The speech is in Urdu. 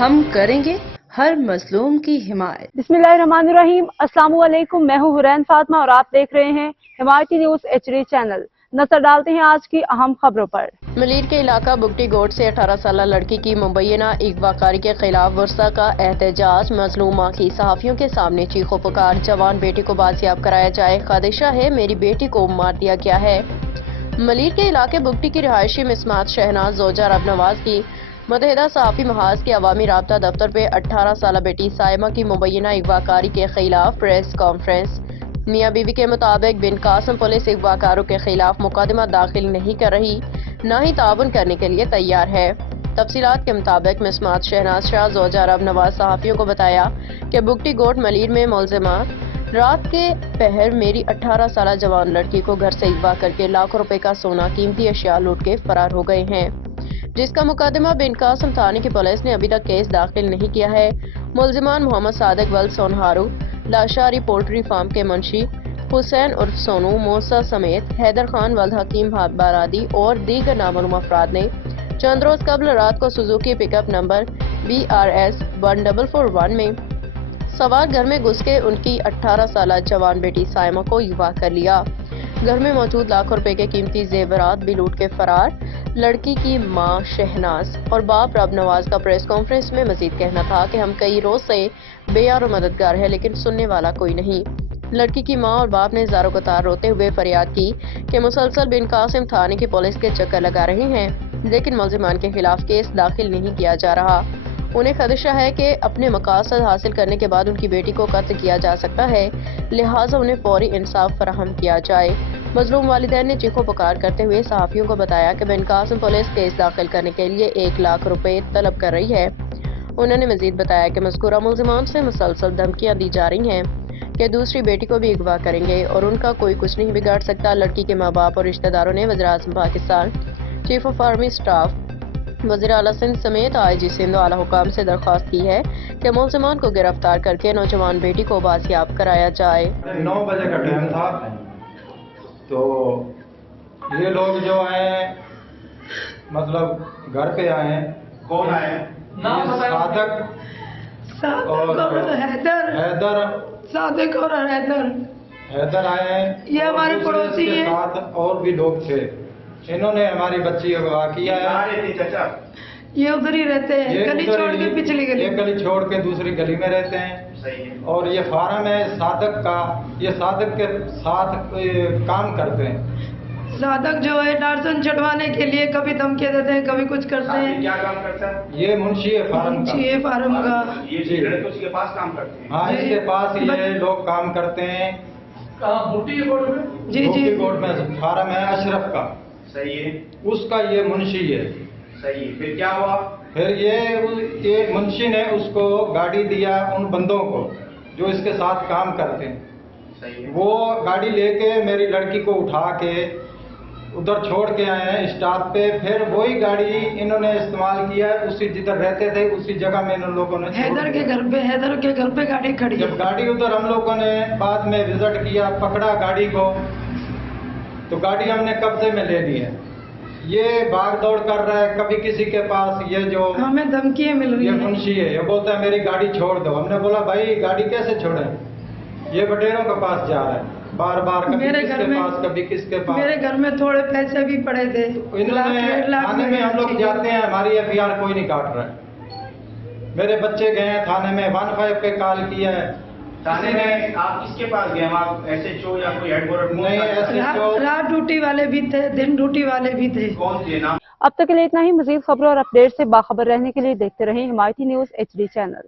ہم کریں گے ہر مظلوم کی حمایت۔ بسم اللہ الرحمن الرحیم۔ السلام علیکم، میں ہوں حرین فاطمہ اور آپ دیکھ رہے ہیں حمایتی نیوز HD چینل۔ نظر ڈالتے ہیں آج کی اہم خبروں پر۔ ملیر کے علاقہ بگٹی گوٹ سے 18 سالہ لڑکی کی مبینہ اغوا کاری کے خلاف ورثہ کا احتجاج۔ مظلوم ماں کی صحافیوں کے سامنے چیخو پکار، جوان بیٹی کو بازیاب کرایا جائے، خدشہ ہے میری بیٹی کو مار دیا گیا ہے۔ ملیر کے علاقے بگٹی کی رہائشی مسمات شہناز زوجہ رب نواز کی متحدہ صحافی محاذ کے عوامی رابطہ دفتر پہ 18 سالہ بیٹی سائمہ کی مبینہ اغوا کاری کے خلاف پریس کانفرنس۔ میاں بیوی کے مطابق بن قاسم پولیس اغوا کاروں کے خلاف مقدمہ داخل نہیں کر رہی، نہ ہی تعاون کرنے کے لیے تیار ہے۔ تفصیلات کے مطابق مسمات شہناز شاہ زوجہ رب نواز صحافیوں کو بتایا کہ بگٹی گوٹ ملیر میں ملزمہ رات کے پہر میری 18 سالہ جوان لڑکی کو گھر سے اغوا کر کے لاکھوں روپے کا سونا قیمتی اشیاء لوٹ کے فرار ہو گئے ہیں، جس کا مقدمہ بن قاسم تھانے کی پولیس نے ابھی تک کیس داخل نہیں کیا ہے۔ ملزمان محمد صادق ول سونہارو، لاشاری پولٹری فارم کے منشی، حسین عرف سونو موسیٰ سمیت حیدر خان ولد حکیم بارادی اور دیگر نامعلوم افراد نے چند روز قبل رات کو سوزوکی پک اپ نمبر BRS 1441 میں سوار گھر میں گھس کے ان کی 18 سالہ جوان بیٹی سائمہ کو اغوا کر لیا۔ گھر میں موجود لاکھوں روپے کے قیمتی زیورات بھی لوٹ کے فرار۔ لڑکی کی ماں شہناز اور باپ رب نواز کا پریس کانفرنس میں مزید کہنا تھا کہ ہم کئی روز سے بے یار و مددگار ہیں لیکن سننے والا کوئی نہیں۔ لڑکی کی ماں اور باپ نے زارو قطار روتے ہوئے فریاد کی کہ مسلسل بن قاسم تھانے کی پولیس کے چکر لگا رہے ہیں لیکن ملزمان کے خلاف کیس داخل نہیں کیا جا رہا۔ انہیں خدشہ ہے کہ اپنے مقاصد حاصل کرنے کے بعد ان کی بیٹی کو قتل کیا جا سکتا ہے، لہٰذا انہیں فوری انصاف فراہم کیا جائے۔ مظلوم والدین نے چیخو پکار کرتے ہوئے صحافیوں کو بتایا کہ بن قاسم پولیس کیس داخل کرنے کے لیے 1 لاکھ روپے طلب کر رہی ہے۔ انہوں نے مزید بتایا کہ مذکورہ ملزمان سے مسلسل دھمکیاں دی جا رہی ہیں کہ دوسری بیٹی کو بھی اغوا کریں گے اور ان کا کوئی کچھ نہیں بگاڑ سکتا۔ لڑکی کے ماں باپ اور رشتہ داروں نے وزیراعظم Pakistan, chief of army staff, وزیر اعلیٰ سندھ سمیت IG سندھ و اعلیٰ حکام سے درخواست کی ہے کہ ملزمان کو گرفتار کر کے نوجوان بیٹی کو بازیاب کرایا جائے۔ 9 بجے کا ٹائم تھا تو یہ لوگ جو ہیں مطلب گھر پہ آئے ہیں۔ کون آئے ہیں؟ حیدر آئے ہیں، یہ ہمارے پڑوسی ہیں، ساتھ اور بھی لوگ تھے۔ انہوں نے ہماری بچی اغوا کیا ہے۔ یہ ادھر ہی رہتے ہیں، گلی چھوڑ کے پچھلی گلی، ایک گلی چھوڑ کے دوسری گلی میں رہتے ہیں اور یہ فارم ہے صادق کا، یہ صادق کے ساتھ کام کرتے ہیں۔ صادق جو ہے ڈارسن چٹوانے کے لیے کبھی دھمکی دیتے ہیں، کبھی کچھ کرتے ہیں۔ کیا کام کرتا ہے؟ یہ منشی ہے فارم کا۔ منشی ہے فارم کا۔ یہ لڑکے اس کے پاس کام کرتے ہیں؟ ہاں، اس کے پاس یہ لوگ کام کرتے ہیں۔ بگٹی گوٹ میں؟ جی بگٹی گوٹ میں فارم ہے اشرف کا، صحیح ہے، اس کا یہ منشی ہے۔ صحیح ہے، پھر کیا ہوا؟ پھر یہ منشی نے اس کو گاڑی دیا ان بندوں کو جو اس کے ساتھ کام کرتے ہیں۔ صحیح ہے، وہ گاڑی لے کے میری لڑکی کو اٹھا کے ادھر چھوڑ کے آئے ہیں اسٹاپ پہ۔ پھر وہی گاڑی انہوں نے استعمال کیا ہے، اسی جدھر رہتے تھے اسی جگہ میں ان لوگوں نے حیدر کے گھر پہ گاڑی کھڑی ہے۔ جب گاڑی ادھر ہم لوگوں نے بعد میں وزٹ کیا، پکڑا گاڑی کو، تو گاڑی ہم نے قبضے میں لے لی ہے۔ یہ بھاگ دوڑ کر رہا ہے، کبھی کسی کے پاس یہ جو ہمیں دھمکیاں مل رہی یہ ہیں۔ منشی ہے، یہ بولتا ہے میری گاڑی چھوڑ دو۔ ہم نے بولا بھائی گاڑی کیسے چھوڑیں، یہ بٹیروں کے پاس جا رہا ہے بار بار، کبھی میرے کس گھر کے میں پاس کبھی کس کے پاس۔ میرے گھر میں تھوڑے پیسے بھی پڑے تھے، انہوں نے تھانے میں ہم لوگ جاتے ہیں، ہماری FIR کوئی نہیں کاٹ رہا ہے۔ میرے بچے گئے ہیں تھانے میں، 15 پہ کال کیا ہے تھانے میں۔ آپ کس کے پاس گئے؟ وہاں SHO یا کوئی ہیڈ بورڈ؟ نہیں، SHO رات ڈیوٹی والے بھی تھے، دن ڈیوٹی والے بھی تھے۔ کون تھے نام؟ اب تک کے لیے اتنا ہی۔ مزید خبروں اور اپڈیٹ سے باخبر رہنے کے لیے دیکھتے رہیں حمایتی نیوز HD چینل۔